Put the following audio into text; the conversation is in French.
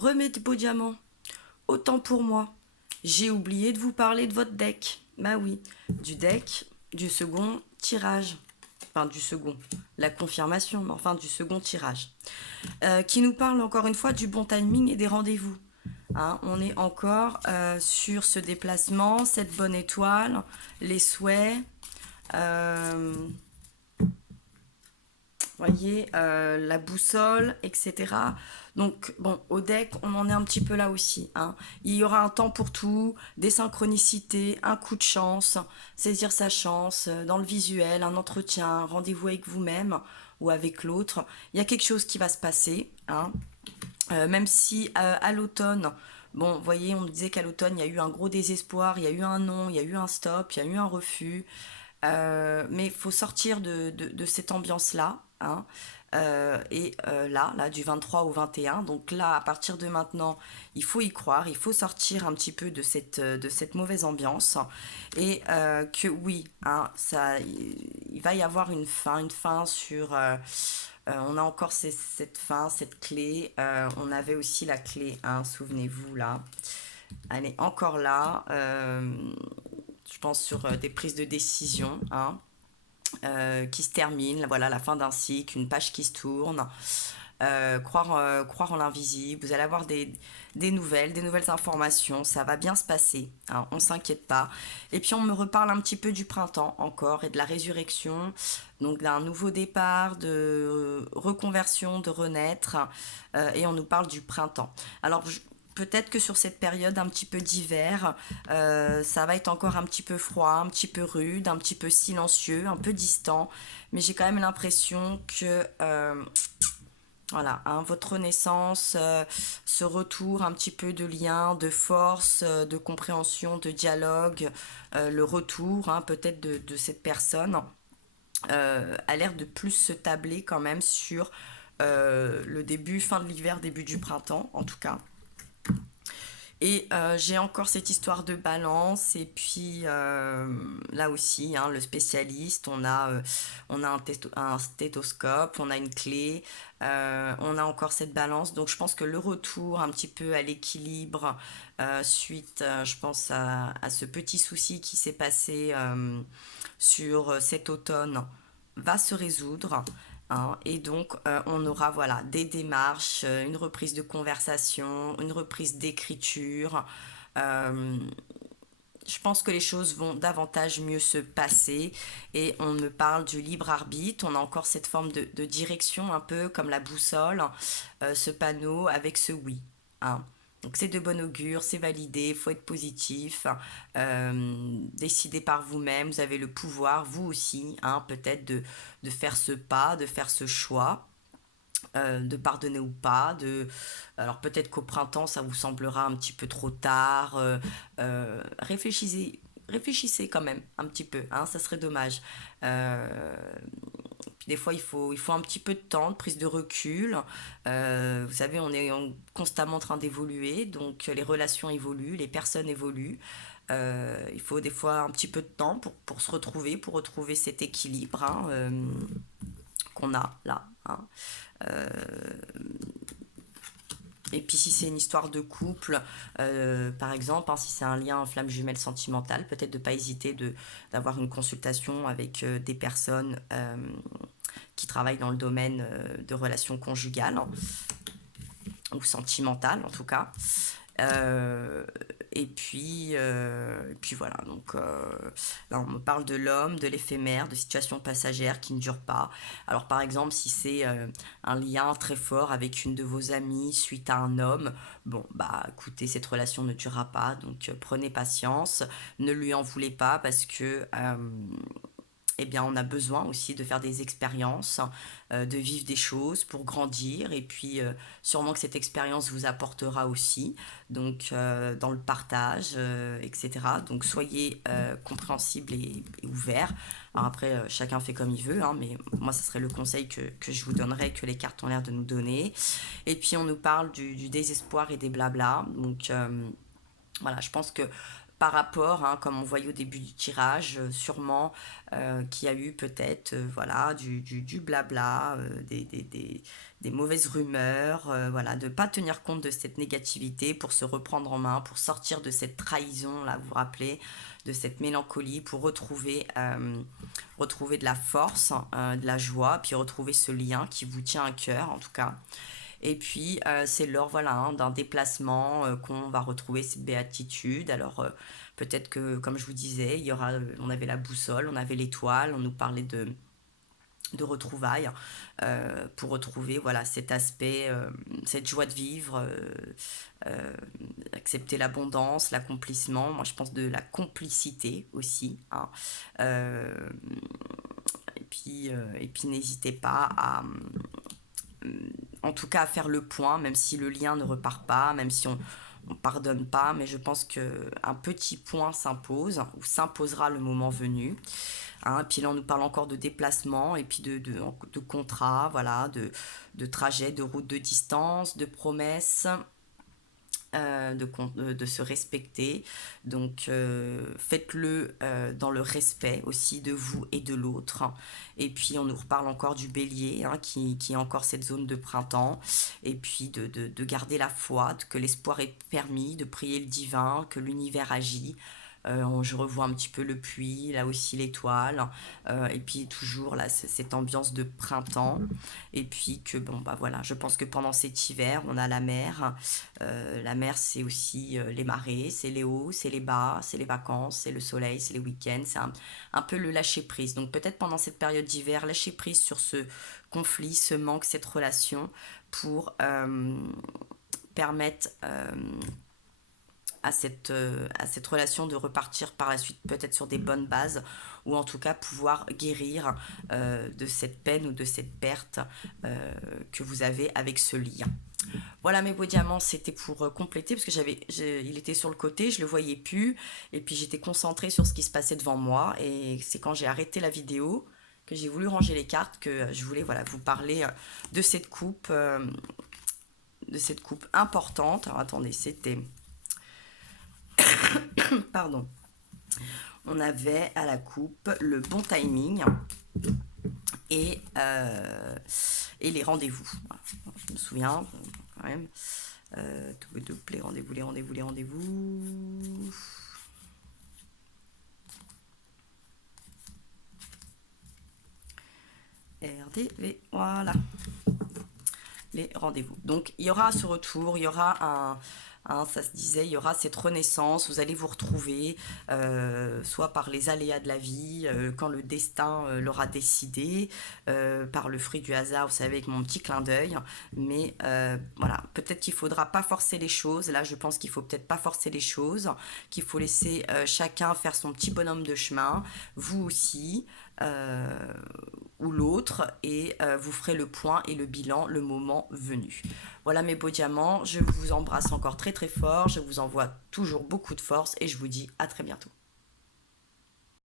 Remets tes beaux diamants. Autant pour moi. J'ai oublié de vous parler de votre deck. Bah oui, du deck du second tirage. Enfin, du second. La confirmation, mais enfin du second tirage. Qui nous parle encore une fois du bon timing et des rendez-vous. Hein, on est encore sur ce déplacement, cette bonne étoile, les souhaits. Voyez, la boussole, etc. Donc, bon, au deck, on en est un petit peu là aussi. Hein. Il y aura un temps pour tout, des synchronicités, un coup de chance, saisir sa chance, dans le visuel, un entretien, un rendez-vous avec vous-même ou avec l'autre. Il y a quelque chose qui va se passer. Hein. Même si à l'automne, bon, vous voyez, on disait qu'à l'automne, il y a eu un gros désespoir, il y a eu un non, il y a eu un stop, il y a eu un refus. Mais il faut sortir de cette ambiance-là. Hein. Là, du 23 au 21. Donc là, à partir de maintenant, il faut y croire, il faut sortir un petit peu de cette mauvaise ambiance. Et que oui, hein, il va y avoir une fin sur... on a encore cette fin, cette clé. On avait aussi la clé, hein, souvenez-vous, là. Elle est encore là. Je pense sur des prises de décision. Hein. Qui se termine, voilà la fin d'un cycle, une page qui se tourne, croire en l'invisible, vous allez avoir des nouvelles informations, ça va bien se passer, hein, on s'inquiète pas. Et puis on me reparle un petit peu du printemps encore et de la résurrection, donc d'un nouveau départ, de reconversion, de renaître, et on nous parle du printemps. Alors peut-être que sur cette période un petit peu d'hiver, ça va être encore un petit peu froid, un petit peu rude, un petit peu silencieux, un peu distant, mais j'ai quand même l'impression que voilà, hein, votre renaissance, ce retour un petit peu de lien, de force, de compréhension, de dialogue, le retour hein, peut-être de cette personne a l'air de plus se tabler quand même sur le début, fin de l'hiver, début du printemps en tout cas. Et j'ai encore cette histoire de balance et puis là aussi hein, le spécialiste on a un stéthoscope, on a une clé, on a encore cette balance, donc je pense que le retour un petit peu à l'équilibre suite je pense à ce petit souci qui s'est passé sur cet automne va se résoudre. Hein, et donc, on aura voilà, des démarches, une reprise de conversation, une reprise d'écriture. Euh, je pense que les choses vont davantage mieux se passer et on me parle du libre arbitre. On a encore cette forme de direction, un peu comme la boussole, ce panneau avec ce oui. Hein. Donc c'est de bon augure, c'est validé, il faut être positif, décider par vous-même, vous avez le pouvoir, vous aussi, hein, peut-être de faire ce pas, de faire ce choix, de pardonner ou pas. Alors peut-être qu'au printemps, ça vous semblera un petit peu trop tard. Réfléchissez quand même un petit peu, hein, ça serait dommage. Euh, Puis des fois, il faut un petit peu de temps, de prise de recul. Vous savez, on est constamment en train d'évoluer, donc les relations évoluent, les personnes évoluent. Il faut des fois un petit peu de temps pour se retrouver, pour retrouver cet équilibre hein, qu'on a là. Hein. Euh, et puis si c'est une histoire de couple, par exemple, hein, si c'est un lien flamme jumelle sentimentale, peut-être de ne pas hésiter d'avoir une consultation avec des personnes qui travaillent dans le domaine de relations conjugales hein, ou sentimentales en tout cas. Euh, et puis voilà, donc là on me parle de l'homme, de l'éphémère, de situations passagères qui ne durent pas. Alors par exemple, si c'est un lien très fort avec une de vos amies suite à un homme, bon bah écoutez, cette relation ne durera pas, donc prenez patience, ne lui en voulez pas parce que eh bien, on a besoin aussi de faire des expériences, de vivre des choses pour grandir. Et puis, sûrement que cette expérience vous apportera aussi, donc dans le partage, etc. Donc, soyez compréhensibles et ouverts. Alors après, chacun fait comme il veut, hein, mais moi, ce serait le conseil que je vous donnerais, que les cartes ont l'air de nous donner. Et puis, on nous parle du désespoir et des blablas. Donc, voilà, je pense que par rapport, hein, comme on voyait au début du tirage, sûrement qu'il y a eu peut-être voilà, du blabla, des mauvaises rumeurs, voilà, de ne pas tenir compte de cette négativité pour se reprendre en main, pour sortir de cette trahison, là, vous vous rappelez, de cette mélancolie, pour retrouver de la force, de la joie, puis retrouver ce lien qui vous tient à cœur, en tout cas. Et puis, c'est lors voilà, hein, d'un déplacement qu'on va retrouver cette béatitude. Alors, peut-être que, comme je vous disais, on avait la boussole, on avait l'étoile, on nous parlait de retrouvailles pour retrouver voilà, cet aspect, cette joie de vivre, accepter l'abondance, l'accomplissement. Moi, je pense de la complicité aussi. Hein. Euh, et puis n'hésitez pas à en tout cas à faire le point, même si le lien ne repart pas, même si on pardonne pas, mais je pense qu'un petit point s'impose, ou s'imposera le moment venu. Hein, puis là, on nous parle encore de déplacement, et puis de contrats, voilà, de trajets, de routes de distance, de promesses, de se respecter. Donc faites-le dans le respect aussi de vous et de l'autre. Et puis on nous reparle encore du bélier, hein, qui est encore cette zone de printemps. Et puis de garder la foi, que l'espoir est permis, de prier le divin, que l'univers agit. Je revois un petit peu le puits, là aussi l'étoile, et puis toujours là cette ambiance de printemps, et puis que bon bah voilà, je pense que pendant cet hiver on a la mer. La mer c'est aussi les marées, c'est les hauts, c'est les bas, c'est les vacances, c'est le soleil, c'est les week-ends, c'est un peu le lâcher prise. Donc peut-être pendant cette période d'hiver, lâcher prise sur ce conflit, ce manque, cette relation pour permettre à cette relation de repartir par la suite peut-être sur des bonnes bases, ou en tout cas pouvoir guérir de cette peine ou de cette perte que vous avez avec ce lien. Voilà mes beaux diamants, c'était pour compléter parce que il était sur le côté, je le voyais plus, et puis j'étais concentrée sur ce qui se passait devant moi, et c'est quand j'ai arrêté la vidéo que j'ai voulu ranger les cartes que je voulais voilà, vous parler de cette coupe importante. Alors attendez, c'était pardon, on avait à la coupe le bon timing et, les rendez-vous. Voilà. Je me souviens quand même. Les rendez-vous, les rendez-vous, les rendez-vous. RDV, voilà. Les rendez-vous. Donc il y aura ce retour, il y aura ça se disait, il y aura cette renaissance, vous allez vous retrouver, soit par les aléas de la vie, quand le destin l'aura décidé, par le fruit du hasard, vous savez, avec mon petit clin d'œil, mais voilà, peut-être qu'il ne faudra pas forcer les choses, là je pense qu'il faut peut-être pas forcer les choses, qu'il faut laisser chacun faire son petit bonhomme de chemin, vous aussi, ou l'autre, et vous ferez le point et le bilan le moment venu. Voilà mes beaux diamants, je vous embrasse encore très très fort, je vous envoie toujours beaucoup de force et je vous dis à très bientôt.